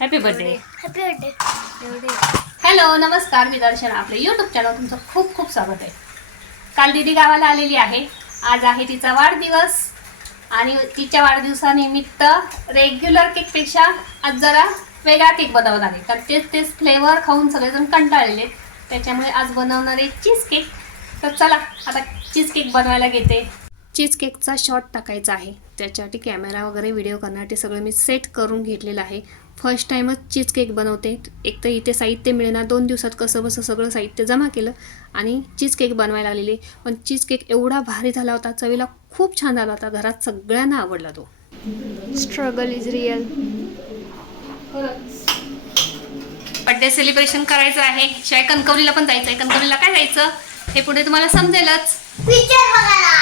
Happy birthday happy birthday hello नमस्कार मी दर्शन आपल्या यूट्यूब चॅनल तुमचं खूप खूप स्वागत आहे. काल दिदी गावाला आलेली आहे. आज आहे तिचा वाढदिवस. आणि तिच्या वाढदिवसानिमित्त रेग्युलर केकपेक्षा आज जरा वेगळा केक बनवत आहे. तर तेच तेच फ्लेवर खाऊन सगळेजण कंटाळलेले आहेत. त्याच्यामुळे आज बनवणार आहे चीज केक तर चला आता चीज केक बनवायला घेते. चीज केकचा शॉट टाकायचा आहे. त्याच्यासाठी कॅमेरा वगैरे व्हिडिओ करण्यासाठी सगळं मी सेट करून घेतलेलं आहे. फर्स्ट टाईमच चीज केक बनवते. एक तर इथे साहित्य मिळेना. दोन दिवसात कसं बसं सगळं साहित्य जमा केलं आणि चीज केक बनवायला लागलेली पण चीज केक एवढा भारी झाला होता चवीला खूप छान झाला होता. घरात सगळ्यांना आवडला तो. Struggle is real birthday celebration करायचं आहे. शिवाय कणकवलीला पण जायचं आहे कणकवलीला काय जायचं? हे पुढे तुम्हाला समजेलच. पिक्चर बघायला.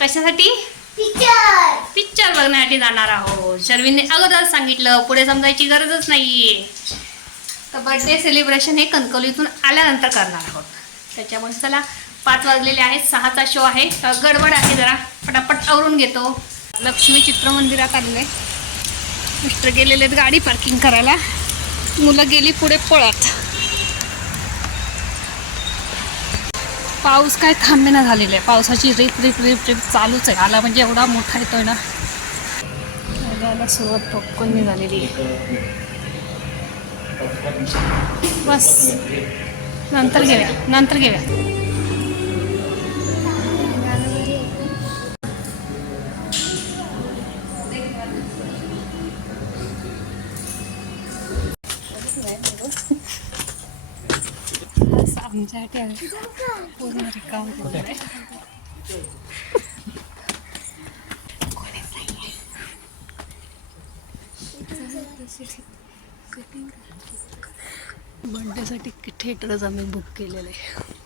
कशासाठी? पिक्चर पिक्चर बघण्यासाठी जाणार आहोत. शर्वीने अगोदर सांगितलं पुढे समजायची गरजच नाहीये. तर बर्थडे सेलिब्रेशन हे कणकवलीतून आल्यानंतर करणार आहोत. त्याच्यामुळे चला पाच वाजलेले आहेत सहाचा शो आहे. गडबड आहे जरा. पटापट आवरून घेतो. लक्ष्मी चित्र मंदिरात आलेलं आहे मिस्टर गेलेले आहेत गाडी पार्किंग करायला. मुलं गेली पुढे पळत. पाऊस काय थांबेना झालेला. आहे पावसाची रिप रिप रिप रिप चालूच आहे. आला म्हणजे एवढा मोठा येतोय ना. सुरुवात पक्कन झालेली. आहे बस. नंतर घेऊया. नंतर घेऊया. आमच्यासाठी आहे. पूर्ण रिकाम बड्डेसाठी थिएटरच आम्ही बुक केलेलं आहे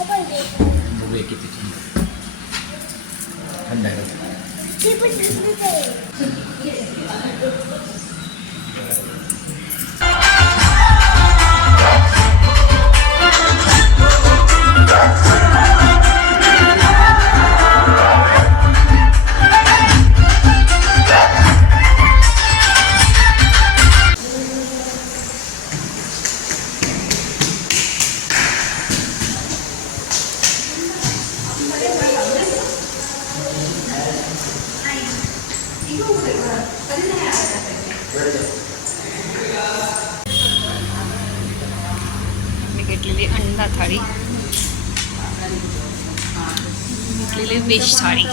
बघूया किती थंड आहे. मी घेतलेली अंडा थाळी. घेतलेली वेज थाळी.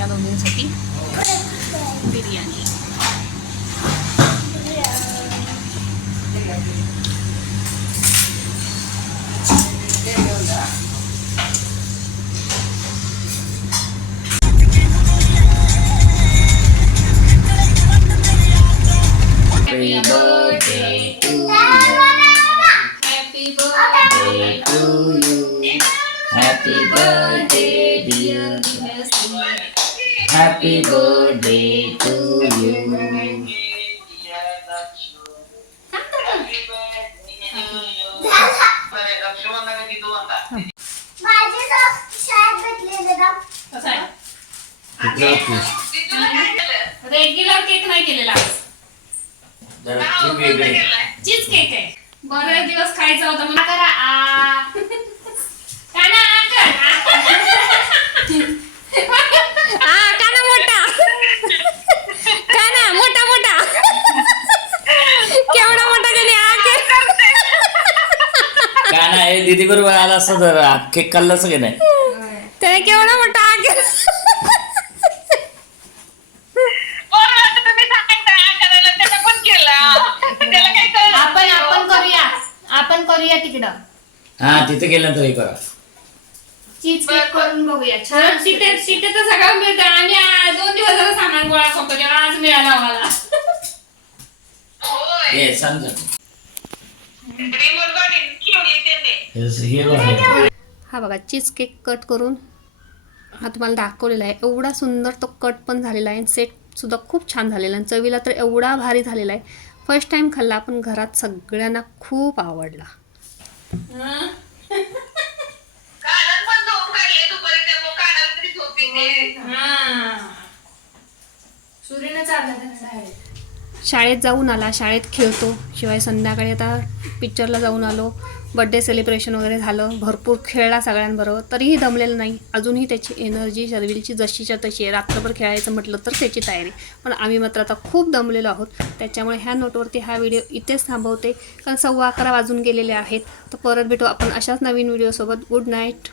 या दोघींसाठी biryani. Happy birthday to you. Regular cake नाही केलेला चीज केक आहे. बरेच दिवस खायचा होता करा. आ काना आ कर आ. आ, काना मोठा काना मोठा मोठा केवढा मोठा केली आ कर का नाही दीदी बरोबर आला असं जर अख्खे खाल्लं सगळे नाही त्याने केवढा मोठा कर आपण आपण करूया. करूया तिकडं. हा तिथे गेल्यानंतर हे करा. चीज केक करून बघूया. छान. तर सगळं मिळतं. आणि आ- दोन दिवस झालं सामान गोळा करतो तेव्हा आज मिळालं आम्हाला. हे सांग. हे- हे बघ, चीज केक कट करून हा तुम्हाला दाखवलेला आहे. एवढा सुंदर तो कट पण झालेला आहे. सेटसुद्धा खूप छान झालेला आहे. चवीला तर एवढा भारी झालेला आहे. फर्स्ट टाईम खाल्ला पण घरात सगळ्यांना खूप आवडला. शाळेत. जाऊन आला. शाळेत खेळतो. शिवाय संध्याकाळी आता पिक्चरला जाऊन आलो. बड्डे सेलिब्रेशन वगैरे झालं भरपूर खेळला सगळ्यांबरोबर तरीही दमलेलं नाही. अजूनही त्याची एनर्जी शर्विलची जशीच्या तशी आहे. रात्रभर खेळायचं म्हटलं तर त्याची तयारी. पण आम्ही मात्र आता खूप दमलेलो आहोत. त्याच्यामुळे ह्या नोटवरती हा व्हिडिओ इथेच थांबवते. कारण सव्वा अकरा वाजून गेलेले आहेत. तर परत भेटू आपण अशाच नवीन व्हिडिओसोबत गुड नाईट